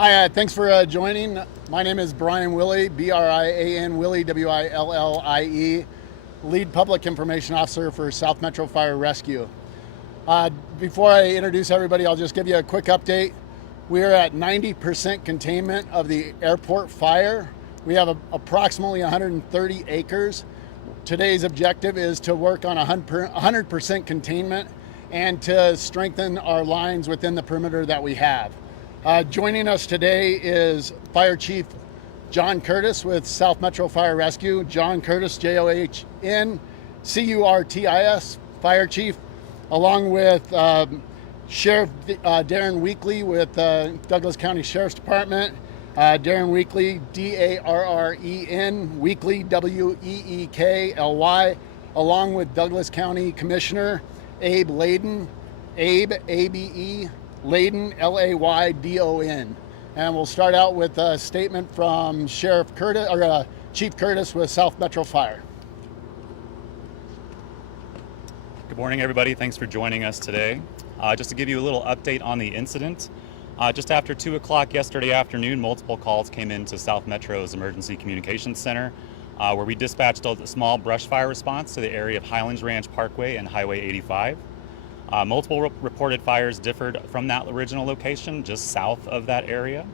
Hi, thanks for joining. My name is Brian Willie, B-R-I-A-N Willie, W-I-L-L-I-E, Lead Public Information Officer for South Metro Fire Rescue. Before I introduce everybody, I'll just give you a quick update. We are at 90% containment of the airport fire. We have approximately 130 acres. Today's objective is to work on 100% containment and to strengthen our lines within the perimeter that we have. Joining us today is Fire Chief John Curtis with South Metro Fire Rescue. John Curtis, John-Curtis, Fire Chief, along with Sheriff Darren Weekly with Douglas County Sheriff's Department. Darren Weekly, D-A-R-R-E-N, Weekly, W-E-E-K-L-Y, along with Douglas County Commissioner Abe Layden, Abe, A-B-E, Layden, L-A-Y-D-O-N. And we'll start out with a statement from Sheriff Curtis, or Chief Curtis with South Metro Fire. Good morning, everybody. Thanks for joining us today. Just to give you a little update on the incident, just after 2 o'clock yesterday afternoon, multiple calls came into South Metro's Emergency Communications Center, where we dispatched a small brush fire response to the area of Highlands Ranch Parkway and Highway 85. Multiple reported fires differed from that original location just south of that area,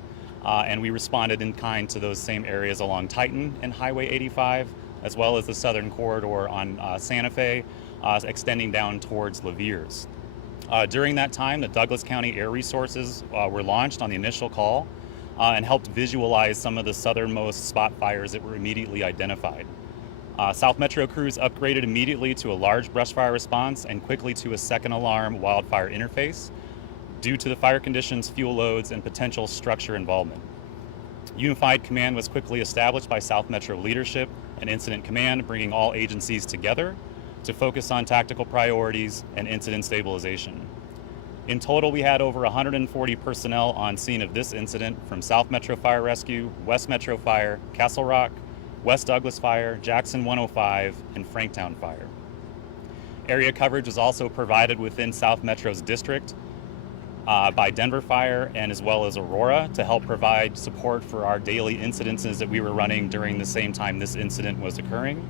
and we responded in kind to those same areas along Titan and Highway 85, as well as the southern corridor on Santa Fe, extending down towards Leviers. During that time, the Douglas County Air Resources were launched on the initial call and helped visualize some of the southernmost spot fires that were immediately identified. South Metro crews upgraded immediately to a large brush fire response and quickly to a second alarm wildfire interface due to the fire conditions, fuel loads, and potential structure involvement. Unified command was quickly established by South Metro leadership and incident command, bringing all agencies together to focus on tactical priorities and incident stabilization. In total, we had over 140 personnel on scene of this incident from South Metro Fire Rescue, West Metro Fire, Castle Rock, West Douglas Fire, Jackson 105, and Franktown Fire. Area coverage was also provided within South Metro's district by Denver Fire and as well as Aurora to help provide support for our daily incidences that we were running during the same time this incident was occurring.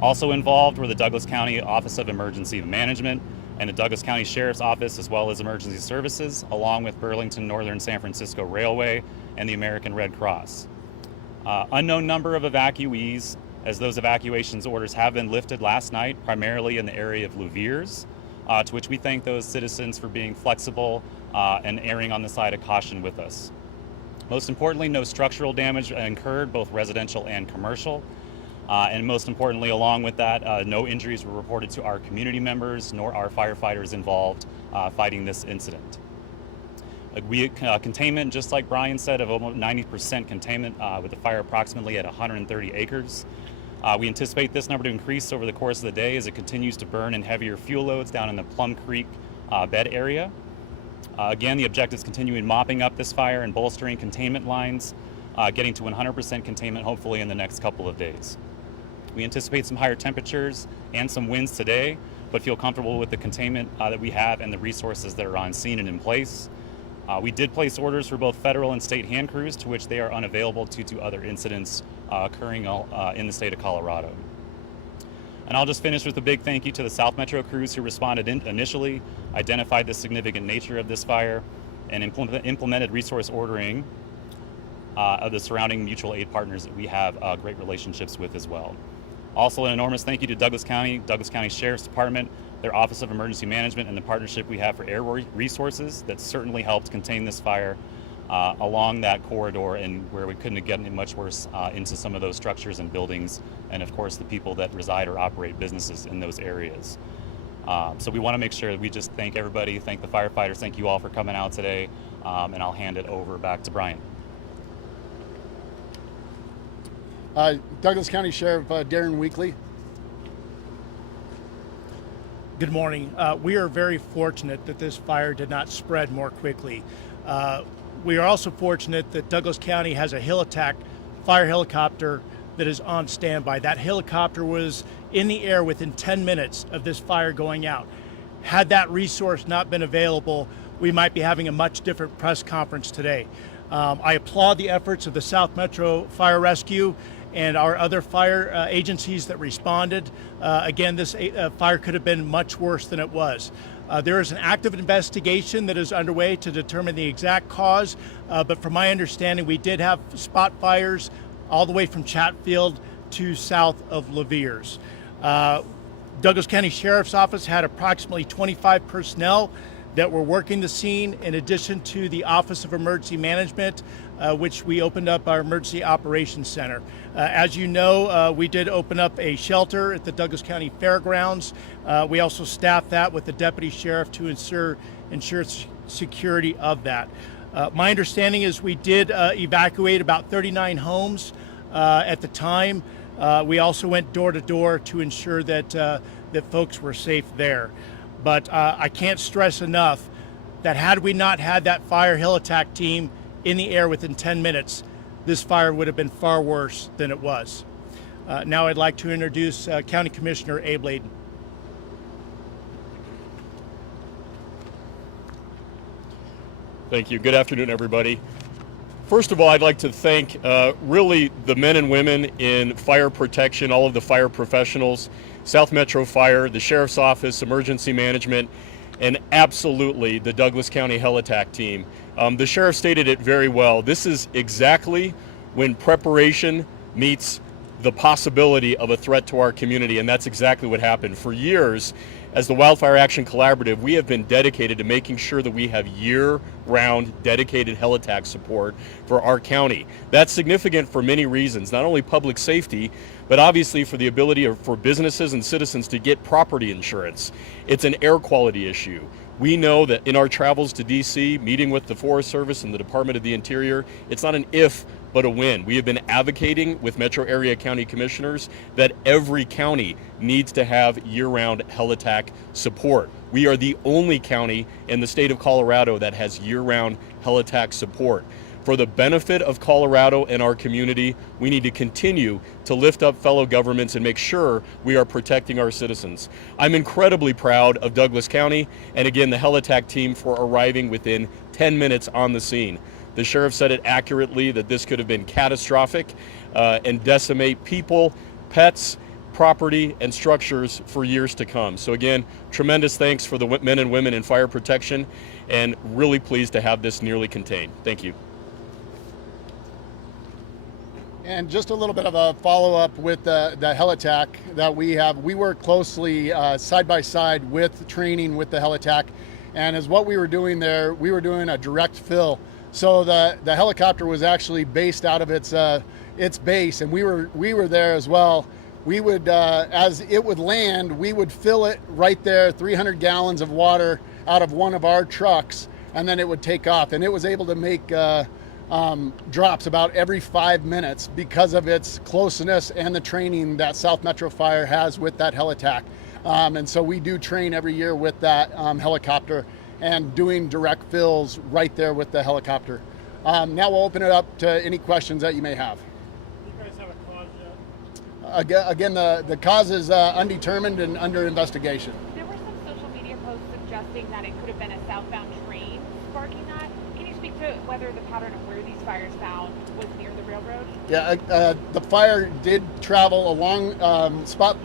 Also involved were the Douglas County Office of Emergency Management and the Douglas County Sheriff's Office, as well as Emergency Services, along with Burlington Northern San Francisco Railway and the American Red Cross. Unknown number of evacuees, as those evacuations orders have been lifted last night, primarily in the area of Leviers, to which we thank those citizens for being flexible and erring on the side of caution with us. Most importantly, no structural damage incurred, both residential and commercial. And most importantly, along with that, no injuries were reported to our community members nor our firefighters involved fighting this incident. We containment, just like Brian said, of almost 90% containment with the fire approximately at 130 acres. We anticipate this number to increase over the course of the day as it continues to burn in heavier fuel loads down in the Plum Creek bed area. Again, the objective is continuing mopping up this fire and bolstering containment lines, getting to 100% containment hopefully in the next couple of days. We anticipate some higher temperatures and some winds today, but feel comfortable with the containment that we have and the resources that are on scene and in place. We did place orders for both federal and state hand crews, to which they are unavailable due to other incidents occurring in the state of Colorado. And I'll just finish with a big thank you to the South Metro crews who responded initially, identified the significant nature of this fire, and implemented resource ordering of the surrounding mutual aid partners that we have great relationships with as well. Also, an enormous thank you to Douglas County Sheriff's Department, their Office of Emergency Management, and the partnership we have for air resources that certainly helped contain this fire along that corridor and where we couldn't have gotten it much worse into some of those structures and buildings, and of course the people that reside or operate businesses in those areas. So we want to make sure that we just thank everybody, thank the firefighters, thank you all for coming out today, and I'll hand it over back to Brian. Douglas County Sheriff Darren Weekly. Good morning. We are very fortunate that this fire did not spread more quickly. We are also fortunate that Douglas County has a hill attack fire helicopter that is on standby. That helicopter was in the air within 10 minutes of this fire going out. Had that resource not been available, we might be having a much different press conference today. I applaud the efforts of the South Metro Fire Rescue and our other fire agencies that responded. Again, this fire could have been much worse than it was. There is an active investigation that is underway to determine the exact cause, but from my understanding, we did have spot fires all the way from Chatfield to south of Leviers. Douglas County Sheriff's Office had approximately 25 personnel that were working the scene, in addition to the Office of Emergency Management, which we opened up our Emergency Operations Center. As you know, we did open up a shelter at the Douglas County Fairgrounds. We also staffed that with the Deputy Sheriff to ensure security of that. My understanding is we did evacuate about 39 homes at the time. We also went door to door to ensure that, that folks were safe there. But I can't stress enough that had we not had that fire hill attack team in the air within 10 minutes, this fire would have been far worse than it was. Now I'd like to introduce County Commissioner Abe Layden. Thank you. Good afternoon, everybody. First of all, I'd like to thank really the men and women in fire protection, all of the fire professionals, South Metro Fire, the Sheriff's Office, Emergency Management, and absolutely the Douglas County Hell Attack Team. The Sheriff stated it very well. This is exactly when preparation meets the possibility of a threat to our community, and that's exactly what happened. For years, as the Wildfire Action Collaborative, we have been dedicated to making sure that we have year-round dedicated hell attack support for our county. That's significant for many reasons, not only public safety, but obviously for the ability for businesses and citizens to get property insurance. It's an air quality issue. We know that in our travels to DC, meeting with the Forest Service and the Department of the Interior, it's not an if, but a when. We have been advocating with metro area county commissioners that every county needs to have year-round hell attack support. We are the only county in the state of Colorado that has year-round hell attack support. For the benefit of Colorado and our community, we need to continue to lift up fellow governments and make sure we are protecting our citizens. I'm incredibly proud of Douglas County and again the hell attack team for arriving within 10 minutes on the scene. The sheriff said it accurately that this could have been catastrophic and decimate people, pets, property, and structures for years to come. So again, tremendous thanks for the men and women in fire protection, and really pleased to have this nearly contained. Thank you. And just a little bit of a follow-up with the hell attack that we have. We work closely side by side with training with the hell attack, and as what we were doing there, we were doing a direct fill. So the helicopter was actually based out of its base, and we were there as well. We would, as it would land, we would fill it right there, 300 gallons of water out of one of our trucks, and then it would take off. And it was able to make drops about every 5 minutes because of its closeness and the training that South Metro Fire has with that hell attack. And so we do train every year with that helicopter and doing direct fills right there with the helicopter. Now we'll open it up to any questions that you may have. Do you guys have a cause yet? Again, the cause is undetermined and under investigation. There were some social media posts suggesting that it could have been a southbound train sparking that. Can you speak to whether the pattern of where these fires found was near the railroad? Yeah, the fire did travel along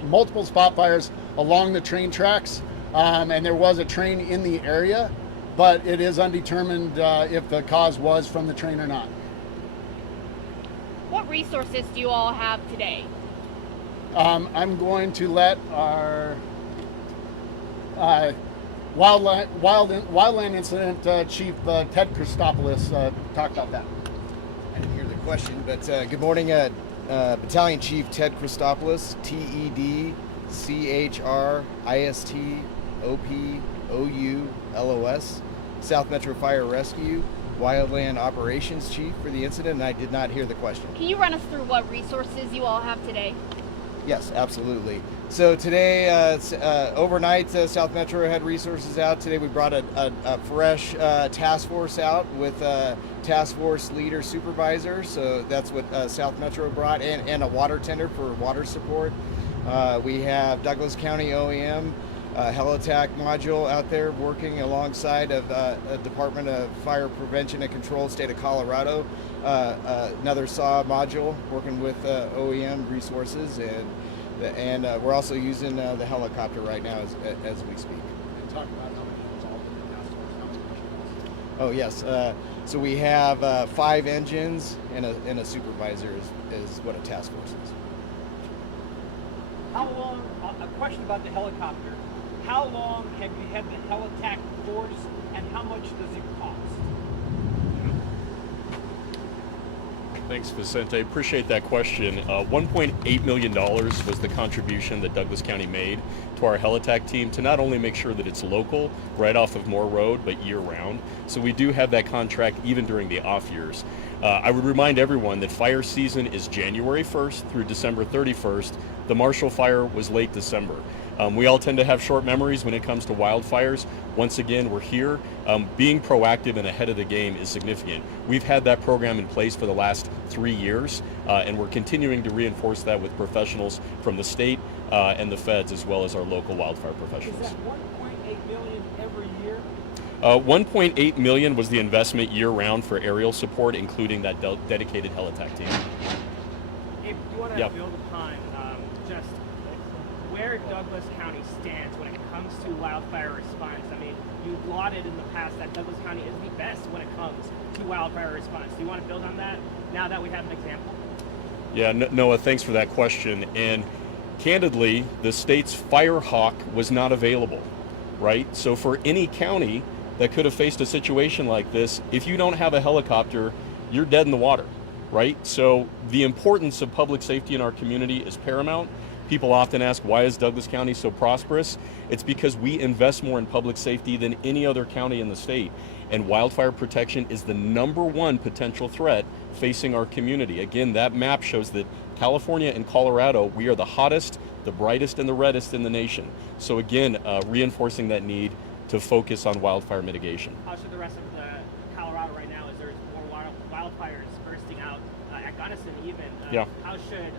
multiple spot fires along the train tracks, and there was a train in the area, but it is undetermined if the cause was from the train or not. What resources do you all have today? I'm going to let our wildland incident chief Ted Christopoulos talk about that. I didn't hear the question, but good morning, Battalion Chief Ted Christopoulos, TEDCHRISTOPOULOS, South Metro Fire Rescue, Wildland Operations Chief for the incident, and I did not hear the question. Can you run us through what resources you all have today? Yes, absolutely. So today, overnight, South Metro had resources out. Today we brought a fresh task force out with task force leader supervisor. So that's what South Metro brought, and a water tender for water support. We have Douglas County OEM heli-attack module out there working alongside of Department of Fire Prevention and Control, state of Colorado. Another SAW module working with OEM resources, and we're also using the helicopter right now as we speak. Talk about how many involved in the task force, how much it costs. Oh yes. So we have 5 engines and a supervisor is what a task force is. How long, a question about the helicopter, how long have you had the heli-attack force and how much does it cost? Thanks, Vicente. Appreciate that question. $1.8 million was the contribution that Douglas County made to our heli-attack team to not only make sure that it's local, right off of Moore Road, but year-round. So we do have that contract even during the off years. I would remind everyone that fire season is January 1st through December 31st. The Marshall Fire was late December. We all tend to have short memories when it comes to wildfires. Once again, we're here. Being proactive and ahead of the game is significant. We've had that program in place for the last 3 years, and we're continuing to reinforce that with professionals from the state and the feds, as well as our local wildfire professionals. Is that 1.8 million every year? 1.8 million was the investment year-round for aerial support, including that dedicated heli-attack team. If you want to Yep. build upon just where Douglas County stands when it comes to wildfire response. I mean, you've lauded in the past that Douglas County is the best when it comes to wildfire response. Do you want to build on that now that we have an example? Yeah, Noah, thanks for that question. And candidly, the state's fire hawk was not available, right? So for any county that could have faced a situation like this, if you don't have a helicopter, you're dead in the water, right? So the importance of public safety in our community is paramount. People often ask, why is Douglas County so prosperous? It's because we invest more in public safety than any other county in the state. And wildfire protection is the #1 potential threat facing our community. Again, that map shows that California and Colorado, we are the hottest, the brightest, and the reddest in the nation. So again, reinforcing that need to focus on wildfire mitigation. How should the rest of Colorado right now, as there's more wildfires bursting out at Gunnison even, Yeah. how should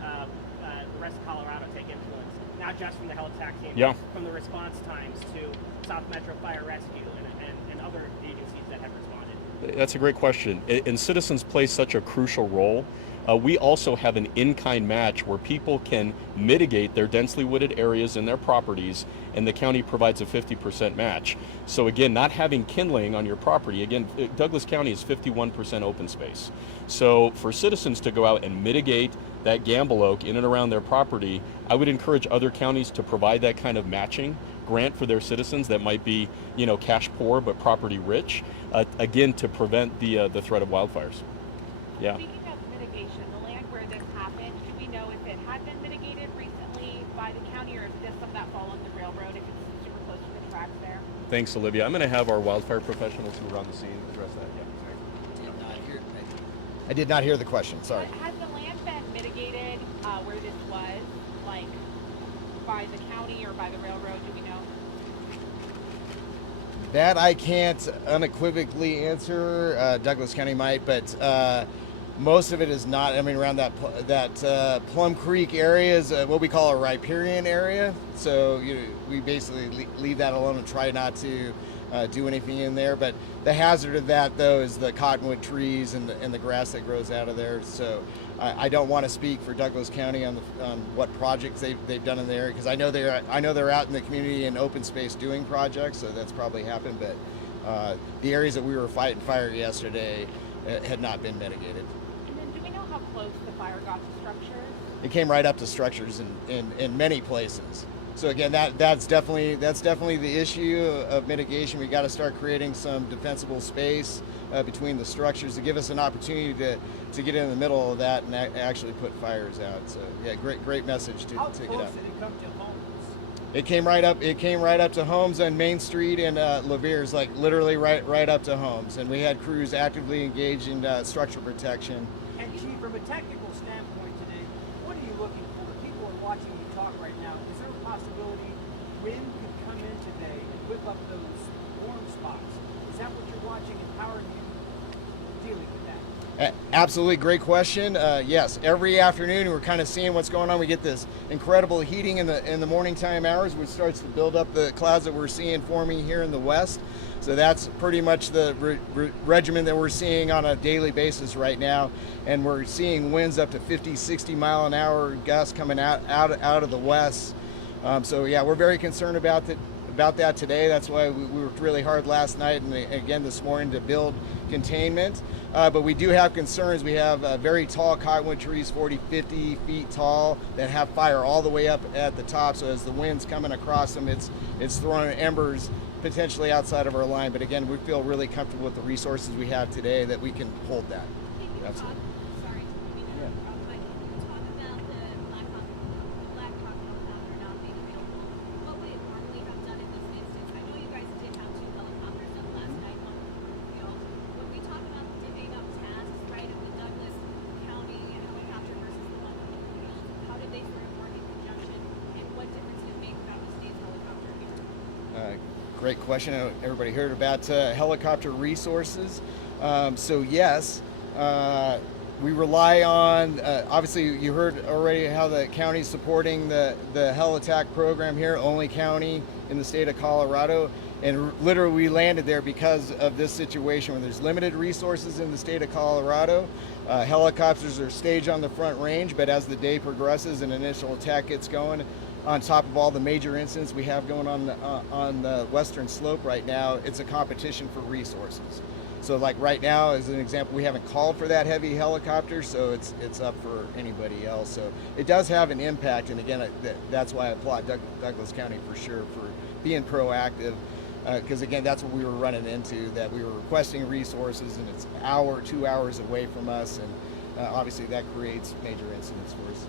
the rest of Colorado take influence, not just from the heli-attack team, Yeah. but from the response times to South Metro Fire Rescue and other agencies that have responded? That's a great question. And citizens play such a crucial role. We also have an in-kind match where people can mitigate their densely wooded areas in their properties, and the county provides a 50% match. So again, not having kindling on your property, again, Douglas County is 51% open space. So for citizens to go out and mitigate that gamble oak in and around their property, I would encourage other counties to provide that kind of matching grant for their citizens that might be, cash poor but property rich, again, to prevent the threat of wildfires. Yeah. Speaking of mitigation, the land where this happened, do we know if it had been mitigated recently by the county, or if this some that fall on the railroad, if it's super close to the tracks there? Thanks, Olivia. I'm going to have our wildfire professionals who are on the scene address that. Yeah. I did not hear the question. Sorry. Has the land been mitigated where this was, like by the county or by the railroad? Do we know? That I can't unequivocally answer. Douglas County might, but most of it is not. I mean, around that Plum Creek area is what we call a riparian area. So we basically leave that alone and try not to do anything in there. But the hazard of that, though, is the cottonwood trees and the grass that grows out of there. So I don't want to speak for Douglas County on what projects they've done in the area, because I know they're out in the community in open space doing projects, so that's probably happened. But the areas that we were fighting fire yesterday had not been mitigated. And then, do we know how close the fire got to structures? It came right up to structures in many places. So again, that's definitely the issue of mitigation. We got to start creating some defensible space between the structures to give us an opportunity to get in the middle of that and actually put fires out. So yeah, great message to How get close out. did it come to homes? It came right up to homes on Main Street and Laver's, like literally right up to homes. And we had crews actively engaged in structure protection. And Chief, from a technical standpoint today, what are you looking for? People are watching you talk right now. Is there a possibility wind could come in today and whip up those warm spots? Is that what you're watching, and how are you dealing with that? Absolutely, great question. Yes, every afternoon we're kind of seeing what's going on. We get this incredible heating in the morning time hours, which starts to build up the clouds that we're seeing forming here in the west. So that's pretty much the regimen that we're seeing on a daily basis right now, and we're seeing winds up to 50, 60 mile an hour gusts coming out of the west. So yeah, we're very concerned about that today. That's why we worked really hard last night and again this morning to build containment. But we do have concerns. We have very tall cottonwood trees, 40, 50 feet tall, that have fire all the way up at the top. So as the wind's coming across them, it's throwing embers potentially outside of our line. But again, we feel really comfortable with the resources we have today that we can hold that. Absolutely. Great question. Everybody heard about helicopter resources. So yes, we rely on, obviously you heard already how the county's supporting the heliTAC program here, only county in the state of Colorado. And literally we landed there because of this situation where there's limited resources in the state of Colorado. Helicopters are staged on the Front Range, but as the day progresses and initial attack gets going, on top of all the major incidents we have going on the western slope right now, it's a competition for resources. So like right now, as an example, we haven't called for that heavy helicopter, so it's up for anybody else. So it does have an impact, and again, that's why I applaud Douglas County for sure for being proactive, because again, that's what we were running into, that we were requesting resources, and it's 2 hours away from us, and obviously that creates major incidents for us.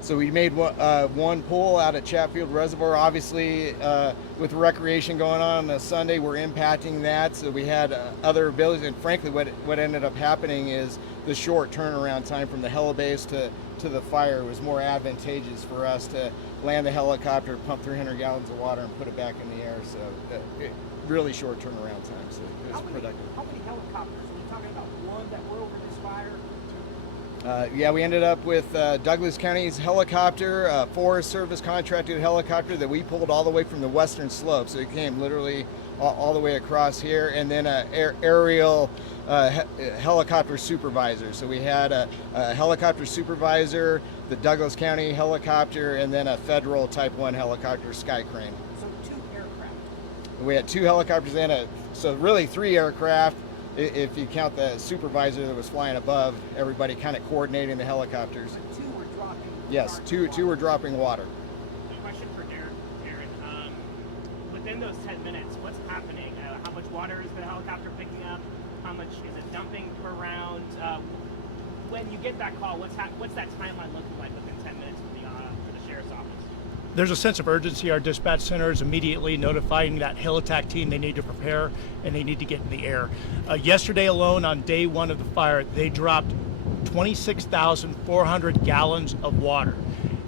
So we made one pool out at Chatfield Reservoir. Obviously, with recreation going on Sunday, we're impacting that. So we had other abilities, and frankly, what ended up happening is the short turnaround time from the helibase to the fire was more advantageous for us to land the helicopter, pump 300 gallons of water, and put it back in the air. So really short turnaround time. So it was productive. How many helicopters? Are we talking about one that were over this fire? Yeah, we ended up with Douglas County's helicopter, Forest Service contracted helicopter that we pulled all the way from the western slope. So it came literally all the way across here, and then an aerial helicopter supervisor. So we had a helicopter supervisor, the Douglas County helicopter, and then a federal Type 1 helicopter, Sky Crane. So 2 aircraft. We had 2 helicopters and so really 3 aircraft. If you count the supervisor that was flying above, everybody kind of coordinating the helicopters. 2 were dropping. Yes, two were dropping water. A question for Darren. Within those 10 minutes, what's happening? How much water is the helicopter picking up? How much is it dumping per round? When you get that call, what's that timeline looking like within 10 minutes for the sheriff's office? There's a sense of urgency. Our dispatch center is immediately notifying that heliTAC team they need to prepare and they need to get in the air. Yesterday alone, on day 1 of the fire, they dropped 26,400 gallons of water.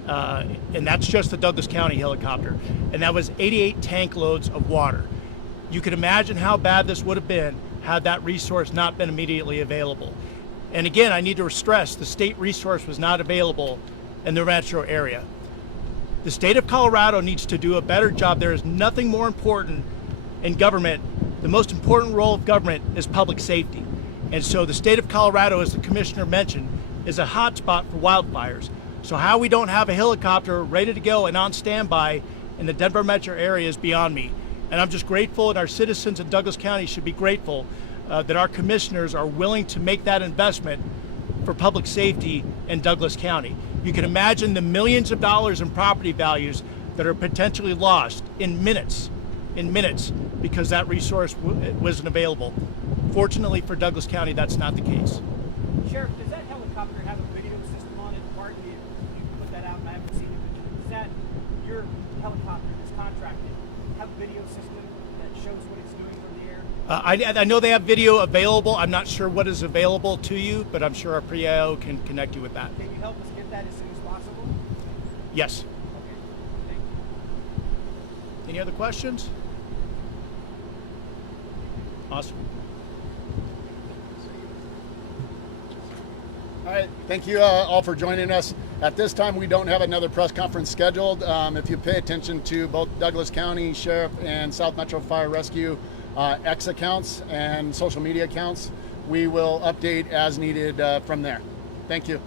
And that's just the Douglas County helicopter. And that was 88 tank loads of water. You can imagine how bad this would have been had that resource not been immediately available. And again, I need to stress the state resource was not available in the metro area. The state of Colorado needs to do a better job. There is nothing more important in government. The most important role of government is public safety. And so the state of Colorado, as the commissioner mentioned, is a hotspot for wildfires. So how we don't have a helicopter ready to go and on standby in the Denver metro area is beyond me. And I'm just grateful, and our citizens in Douglas County should be grateful that our commissioners are willing to make that investment for public safety in Douglas County. You can imagine the millions of dollars in property values that are potentially lost in minutes, because that resource wasn't available. Fortunately for Douglas County, that's not the case. Sheriff, does that helicopter have a video system on it? Pardon me if you put that out and I haven't seen it, but does that, your helicopter that's contracted, have a video system that shows what it's doing from the air? I know they have video available. I'm not sure what is available to you, but I'm sure our PIO can connect you with that. Can you help us get that as soon as possible? Yes. Okay. Thank you. Any other questions? Awesome. All right, thank you all for joining us. At this time, we don't have another press conference scheduled. If you pay attention to both Douglas County Sheriff and South Metro Fire Rescue X accounts and social media accounts, we will update as needed from there. Thank you.